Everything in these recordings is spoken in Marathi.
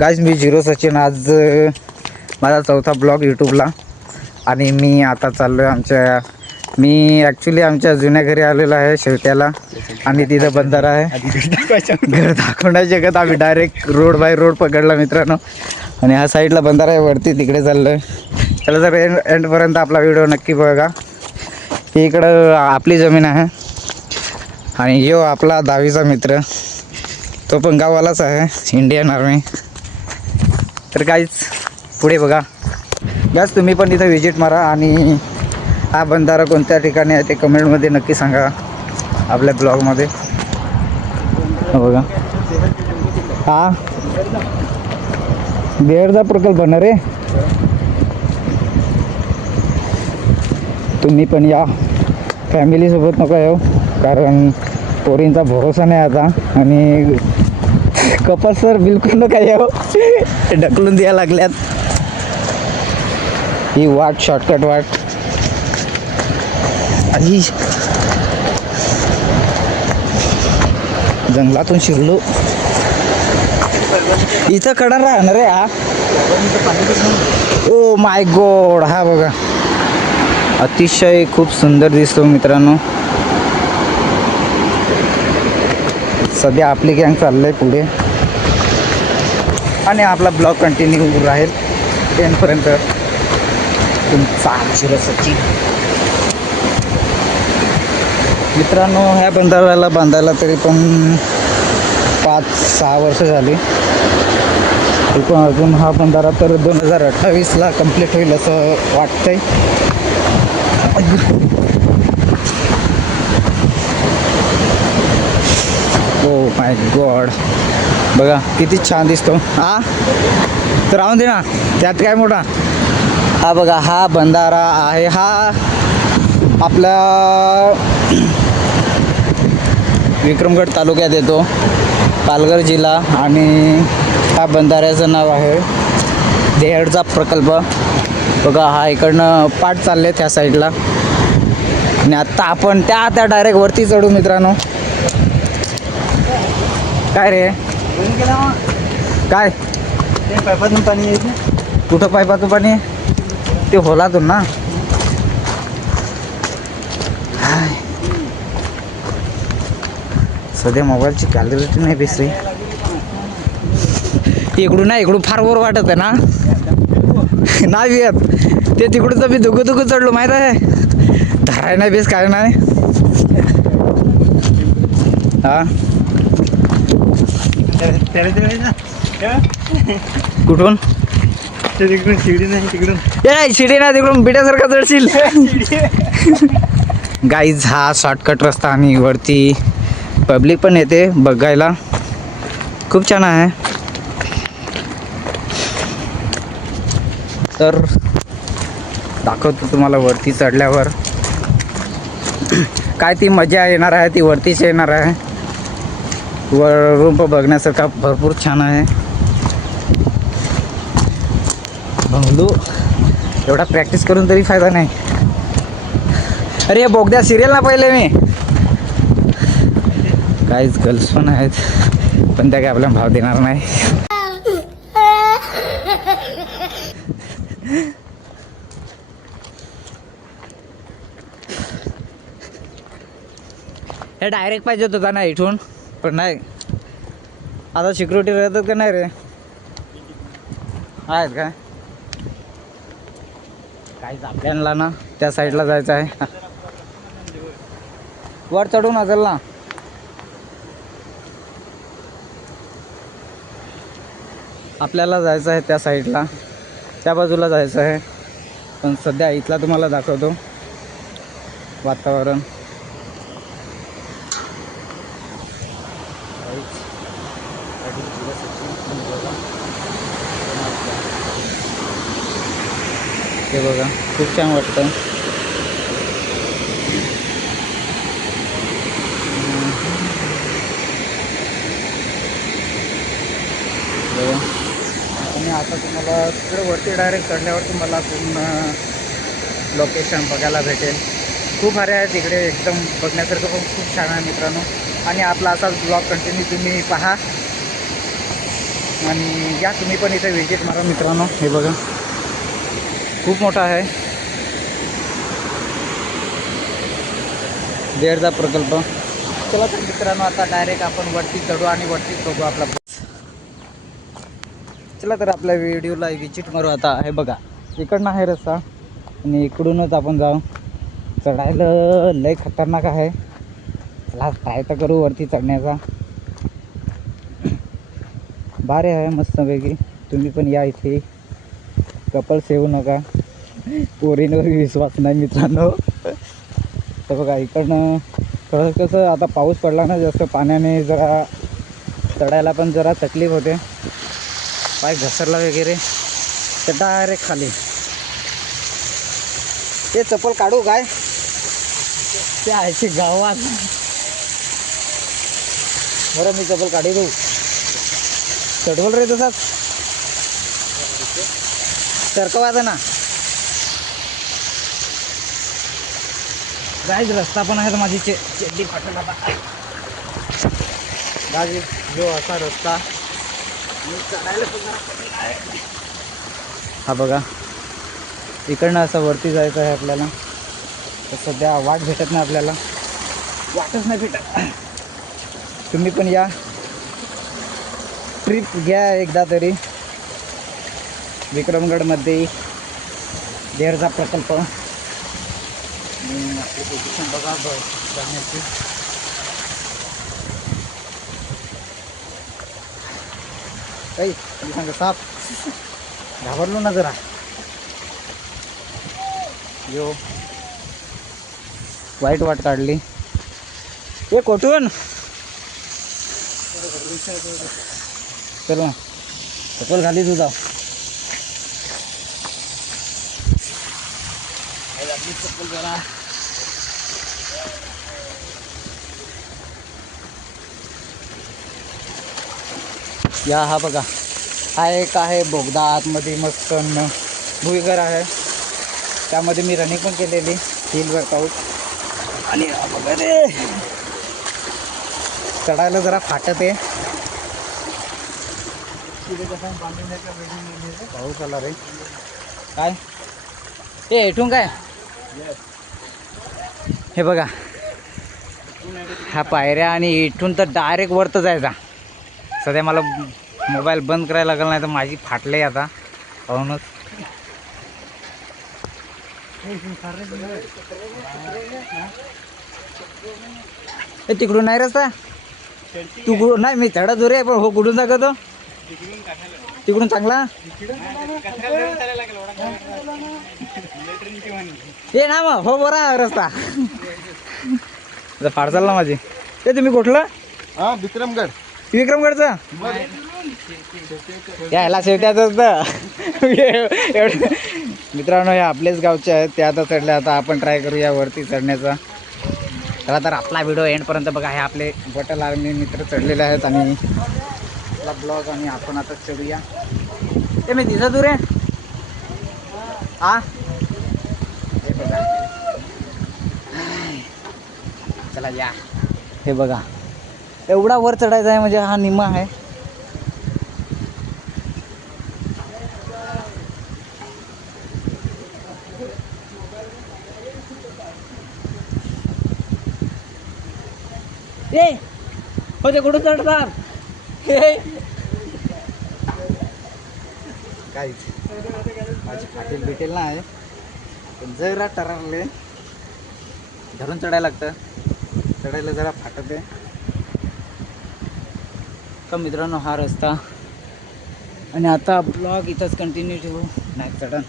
गाईज मी झिरो सचिन. आज माझा चौथा ब्लॉग यूट्यूबला. आणि मी आता चाललो आहे मी ॲक्च्युली आमच्या जुन्या घरी आलेलो आहे शेवट्याला. आणि तिथं बंधारा आहे. घर दाखवण्याच्या जगात आम्ही डायरेक्ट रोड बाय रोड पकडला मित्रांनो. आणि ह्या साईडला बंधारा आहे, वरती तिकडे चाललो आहे. चला जर एंडपर्यंत आपला व्हिडिओ नक्की बघा. इकडं आपली जमीन आहे. आणि यो आपला 10वीचा मित्र, तो पण गावालाच आहे, इंडियन आर्मी. तर काहीच पुढे बघा. बस तुम्ही पण इथं विजिट मारा. आणि हा बंधारा कोणत्या ठिकाणी आहे ते कमेंटमध्ये नक्की सांगा आपल्या ब्लॉगमध्ये. बघा हा बेहरदा प्रकल्प ना रे. तुम्ही पण या, फॅमिलीसोबत नका येऊ, कारण पोरींचा भरोसा नाही आता. आणि कपल सर बिलकुल नका येऊ, ढकलून द्यायला लागल्यात. ही वाट शॉर्टकट वाट. आणि जंगलातून शिरलो. इथं कडा राहणार रे हा. ओ माय गॉड, हा बघा अतिशय खूप सुंदर दिसतो मित्रांनो. सध्या आपली गँग चाललंय पुढे आणि आपला ब्लॉग कंटिन्यू राहील टेनपर्यंत. तुमचा झिरो सचिन. मित्रांनो ह्या बंधाऱ्याला बांधायला तरी पण 5-6 वर्ष झाली. पण अजून हा बंधारा तर 2028ला कंप्लीट होईल असं वाटतंय. ओ माय गॉड, बघा किती छान दिसतो हा. तर राहून दे ना, त्यात काय मोठा. हा बघा हा बंधारा आहे. हा आपला विक्रमगड तालुक्यात येतो, पालघर जिल्हा. आणि हा बंधाऱ्याचं नाव आहे देहडचा प्रकल्प. बघा हा इकडनं पाठ चालले त्या साईडला. आणि आत्ता आपण त्या डायरेक्ट वरती चढू मित्रांनो. काय रे काय पाईपातून पाणी येते. कुठं पाईपातून पाणी? ते होलातून ना. सध्या मोबाईलची कॅलरिटी नाही बेसरी. इकडून ना इकडून फार वर वाटत आहे ना. नाही येत ते तिकडून तर मी दुगू चढलो माहीत आहे. धराय नाही बेस काय नाही. हा कुठून तिकडून शिडी नाही, तिकडून शिडी नाही, तिकडून बिड्यासारखा चढशील. गाईज हा शॉर्टकट रस्ता. आणि वरती पब्लिक पण येते बघायला, खूप छान आहे. तर दाखवतो तुम्हाला वरती चढल्यावर काय ती मजा येणार आहे, ती वरतीच येणार आहे. वरून पण बघण्यासारखा भरपूर छान आहे. बंगलो एवढा प्रॅक्टिस करून तरी फायदा नाही. अरे बोगद्या सिरियल ना पहिले मी. काहीच गर्ल्स पण आहेत, पण त्या काय आपल्याला भाव देणार नाही. हे डायरेक्ट पाहिजे होता ना इथून, पण नाही. आता सिक्युरिटी राहतात का नाही रे? आहेत काय? काहीच आपल्याला ना त्या साईडला जायचं आहे. वर चढून असेल ना. आपल्याला जायचं आहे त्या साईडला, त्या बाजूला जायचं आहे. पण सध्या इथला तुम्हाला दाखवतो वातावरण. ते बघा खूप छान वाटतं. आणि आता तुम्हाला तिकडे वरती डायरेक्ट चढल्यावर तुम्हाला पूर्ण लोकेशन बघायला भेटेल. खूप सारे आहे तिकडे, एकदम बघण्यासारखं पण खूप छान आहे मित्रांनो. आणि आपला असाच ब्लॉग कंटिन्यू तुम्ही पहा. आणि या तुम्ही पण इथे व्हिजिट मारा मित्रांनो. हे बघा खूप मोठा आहे देरचा प्रकल्प. चला तर मित्रांनो आता डायरेक्ट आपण वरती चढू आणि वरतीच बघू आपला. चला तर आपल्या व्हिडिओला विजिट मारू आता. हे बघा इकडनं आहे रस्ता आणि इकडूनच आपण जाऊ. चढायला लय खतरनाक आहे. चला ट्राय तर करू वरती चढण्याचा. भारी आहे मस्तपैकी. तुम्ही पण या इथे. कपल्स येऊ नका, पोरींवर विश्वास नाही मित्रांनो. तर बघा इकडनं कसं आता पाऊस पडला ना जास्त, पाण्याने जरा चढायला पण जरा तकलीफ होते. पाय घसरला वगैरे तर डायरेक्ट खाली. ते चप्पल काढू काय ते आहे गावात. बरं मी चप्पल काढी देऊ. चढवल रे तसाच सरकवायचं ना. गाईज रस्ता पण आहे तर माझी चड्डी फाटल आता. गाईज जो असा रस्ता चढायला आहे. हा बघा इकडनं असं वरती जायचं आहे आपल्याला. तर सध्या वाट भेटत नाही आपल्याला, वाटच नाही भेटत. तुम्ही पण या, ट्रिप घ्या एकदा तरी विक्रमगडमध्ये देरचा प्रकल्प. आपली पोझिशन बघा जाण्याची. काही सांगा साप घाबरलो ना जरा. यो वाईट वाट काढली. ये कोठून चल ना चप्पल खाली तुझा. चप्पल जरा या. हा बघा हा एक आहे बोगदा आतमध्ये मस्त भुईघर आहे. त्यामध्ये मी रनिंग पण केलेली हिल वर्कआउट. आणि बघा रे चढायला जरा फाटत आहे. पाऊस आला रे काय हे इथून काय. हे बघा ह्या पायऱ्या आणि इथून तर डायरेक्ट वरतं जायचा. सध्या मला मोबाईल बंद करायला लागला नाही तर माझी फाटले आता पाहूनच. तिकडून नाही रस्ता. तू नाही मी चढा दूर आहे पण हो कुठून जातो तिकडून चांगला. ये ना मग हो बरा रस्ता फाडचाल ना माझी. ते तुम्ही कुठलं विक्रमगड. विक्रमगडचं यायला शेवट्याच मित्रांनो. हे आपलेच गावचे आहेत ते आता चढले. आता आपण ट्राय करूया वरती चढण्याचा. चला तर आपला व्हिडिओ एंडपर्यंत बघा. हे आपले बटल आर्मी मित्र चढलेले आहेत आणि आपला ब्लॉग आणि आपण आता चढूया. ते मी दिसत दूर आहे हा. हे बघा चला या. हे बघा एवढा वर चढायचा आहे म्हणजे हा निम्मा आहे. ए हो ते कुठं चढतात काहीच माझी फाटील भेटेल ना आहे. पण जरा टररले धरून चढायला लागतं. चढायला जरा फाटत आहे. तर मित्रांनो हा रस्ता आणि आता ब्लॉग इथंच कंटिन्यू ठेवू. नाही चढण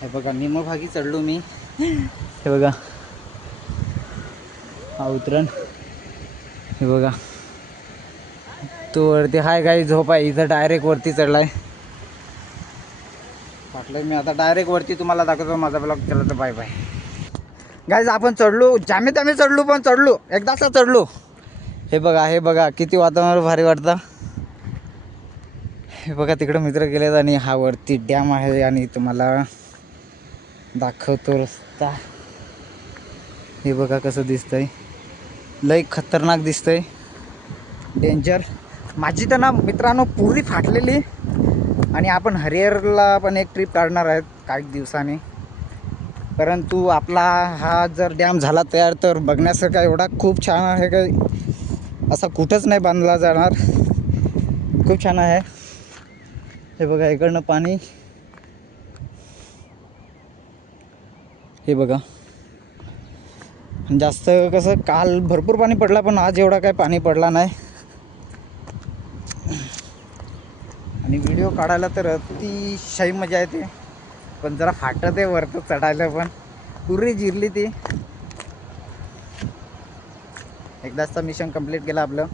हे बघा निम्म भागी चढलो मी. हे बघा हा उतरण. हे बघा तो वरती हाय काही झोप आहे. इथं डायरेक्ट वरती चढलाय. वाटलं मी आता डायरेक्ट वरती तुम्हाला दाखवतो माझा ब्लॉग. चला तर बाय बाय गाईज. आपण चढलो जामे त्यामे चढलो पण चढलो एकदाच चढलो. हे बघा किती वातावरण भारी वाटतं. हे बघा तिकडं मित्र गेलेत आणि हा वरती डॅम आहे आणि तुम्हाला दाखवतो रस्ता. हे बघा कसं दिसतंय, लय खतरनाक दिसतंय, डेंजर. माझी तर ना मित्रांनो पुरी फाटलेली. आणि आपण हरिहरला पण एक ट्रिप काढणार आहेत काही दिवसांनी. परंतु आपला हा जर डॅम झाला तयार तर बघण्यासारखा एवढा खूप छान आहे का असा कुठंच नाही बांधला जाणार. खूप छान आहे. हे बघा इकडनं पाणी, हे बघा. जास्त कसं काल भरपूर पाणी पडला पण आज एवढा काय पाणी पडला नाही. आणि व्हिडिओ काढायला तर अतिशय मजा येते, पण जरा फाटत आहे वरतं चढायला, पण पुरी जिरली ती. एकदाच मिशन कंप्लीट केलं आपलं.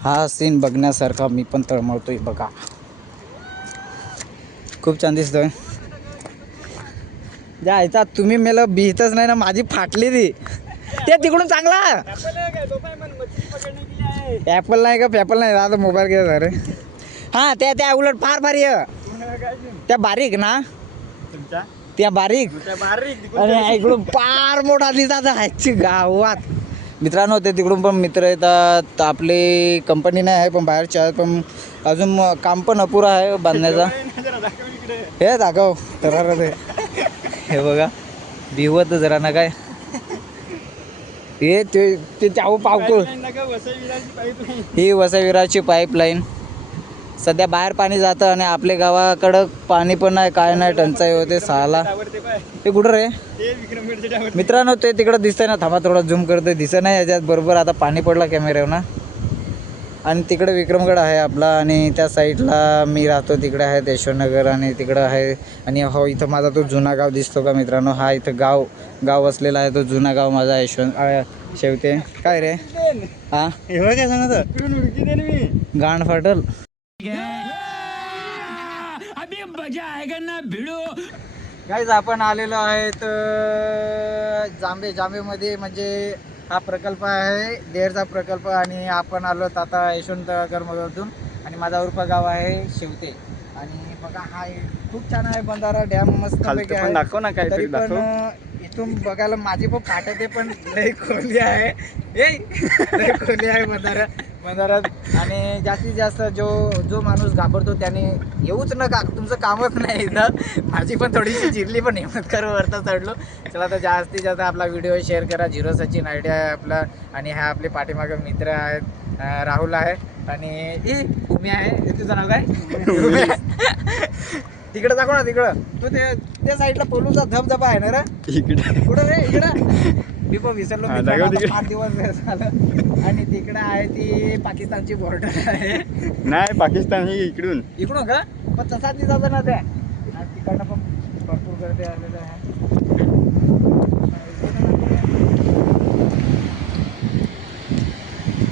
हा सीन बघण्यासारखा मी पण तळमळतोय बघा. खूप छान दिसतोय. जायचा तुम्ही मला भीतच नाही ना, माझी फाटली ती. ते तिकडून चांगला ॲपल नाही का, पॅपल नाही आता मोबाईल घ्या रे. हां त्या उलट फार भारी आहे त्या, बारीक ना त्या बारीक. आणि इकडून फार मोठा दिसतात ह्याची गावात. मित्रांनो ते तिकडून पण मित्र येतात. आपली कंपनी नाही आहे पण बाहेरचे आहेत, पण अजून काम पण अपुरा आहे बांधण्याचा. हे दाखव तर हे बघा भिवत जरा ना काय हे ते चाऊ पावको. ही वसईविराची पाईपलाईन. सध्या बाहेर पाणी जातं आणि आपल्या गावाकडं पाणी पण नाही, काय नाही, टंचाई होते साला. ते कुठं रे मित्रांनो? ते तिकडं दिसतंय ना, थांबा थोडा झूम करतोय, दिसत नाही याच्यात बरोबर. आता पाणी पडला कॅमेऱ्यावर ना. आणि तिकडे विक्रमगड आहे आपला आणि त्या साईडला मी राहतो तिकडे आहे यशवंतनगर आणि तिकडं आहे. आणि हो इथं माझा तो जुना गाव दिसतो का मित्रांनो? हा इथं गाव असलेला आहे, तो जुना गाव माझा यशवंत शेवते. काय रे हा हे काय सांगत गांड फाटल. गाईज आपण आलेलो आहे तर जांभेमध्ये, म्हणजे हा प्रकल्प आहे देरचा प्रकल्प. आणि आपण आलो आता यशवंतनगरमधून आणि माझा उर्फ गाव आहे शेवते. आणि बघा हा खूप छान आहे बंधारा, डॅम मस्त पैकी आहे. दाखव ना काय तरी पण इथून बघायला माझी पण फाटते, पण लई खोली आहे, लई खोली आहे बंधारात. आणि जास्तीत जास्त जो माणूस घाबरतो त्याने येऊच नका, तुमचं कामच नाही इथं. माझी पण थोडीशी जिरली पण हिंमत कर वरता चढलो. चला तर जास्तीत जास्त आपला व्हिडिओ शेअर करा. 0 सचिन आयडिया आहे आपला. आणि हा आपले पाठीमागे मित्र आहेत, राहुल आहे आणि उमी आहे. तुझं नाव काय? तिकडं दाखव ना, तिकडं तू त्या साईडला पोलूचा धबधबा आहे ना रे. इकडे कुठं रे? इकडं मी पण विसरलो 8 दिवस झालं. आणि तिकडं आहे ती पाकिस्तानची बॉर्डर आहे. नाही पाकिस्तान ही इकडून का? पण तसा दिसायचं ना त्या. आणि तिकडनं पण भरपूर गर्दी आलेलं आहे.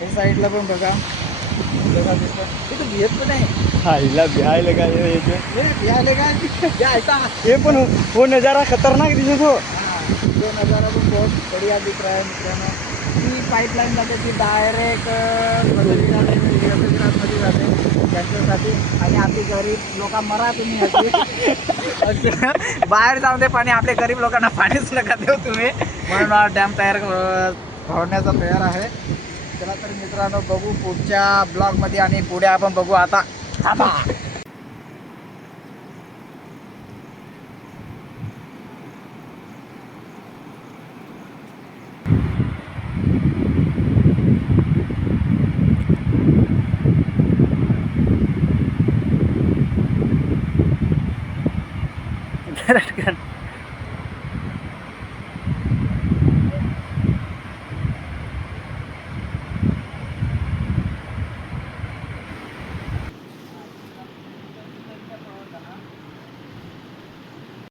हे साईडला पण बघा दिसतं. तिथं भियत पण नाही. हिला बिहायला काय बिहायला काय हे पण वो नजारा खतरनाक दिसत हो. तो नजारा पण बहुत बढिया दिख रहा है मित्रांनो. ती पाईपलाईन जाते ती डायरेक्ट वसईविरामध्ये जाते त्यांच्यासाठी. आणि आपली गरीब लोक मरा तुम्ही ह्याची बाहेर जाऊन दे पाणी, आपल्या गरीब लोकांना पाणीच नका देऊ तुम्ही. म्हणून हा डॅम होण्याचा तयार आहे. चला तर मित्रांनो बघू पुढच्या ब्लॉगमध्ये आणि पुढे आपण बघू आता. थांबा.